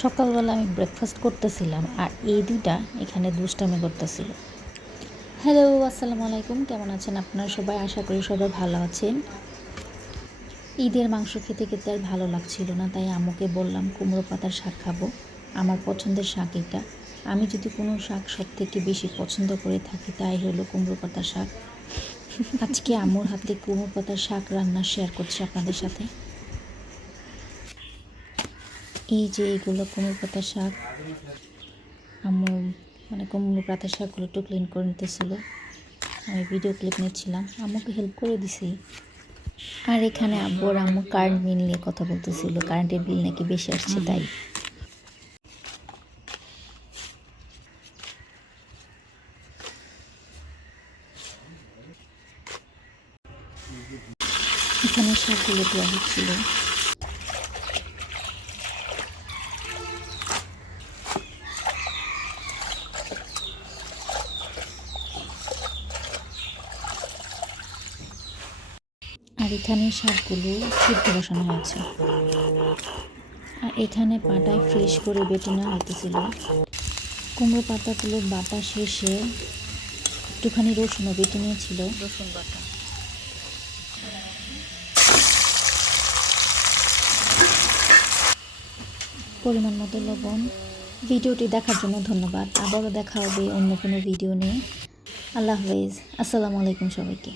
সকালবেলা আমি ব্রেকফাস্ট করতেছিলাম আর এই দুইটা এখানে দুষ্টামি করতেছিল। হ্যালো, আসসালামু আলাইকুম। কেমন আছেন আপনারা সবাই? আশা করি সবাই ভালো আছেন। ঈদের মাংস খেতে খেতে আর ভালো লাগছিল না, তাই আম্মুকে বললাম কুমড়ো পাতার শাক খাবো। আমার পছন্দের শাক এটা। আমি যদি কোনো শাক সব থেকে বেশি পছন্দ করে থাকি তাই হলো কুমড়ো পাতার শাক। আজকে আম্মুর হাতে কুমড়ো পাতার শাক রান্না শেয়ার করছি আপনাদের সাথে। এই যে এইগুলো কুমড়ো পাতার শাক, আম্মু কুমড়ো পাতার শাকগুলো একটু ক্লিন করে নিতেছিল। আমি ভিডিও ক্লিপ নিচ্ছিলাম, আম্মুকে হেল্প করে দিছি। আর এখানে আব্বু আর আম্মু কারেন্ট বিল নিয়ে কথা বলতেছিল, কারেন্টের বিল নাকি বেশি আসছে তাই। এখানে শাকগুলো দেওয়া হচ্ছিল। আর এখানে শাকগুলো সিদ্ধ বসানো হয়েছে। আর এখানে পাটায় ফ্রেশ করে বেটে নেওয়া হতেছিল। কুমড়ো পাতাগুলো বাটা শেষে একটুখানি রসুনও বেটে নিয়েছিল, রসুন বাটা। পরিমাণ মতো লবণ। ভিডিওটি দেখার জন্য ধন্যবাদ। আবারও দেখা হবে অন্য কোনো ভিডিও নিয়ে। আল্লাহ হাফেজ। আসসালামু আলাইকুম সবাইকে।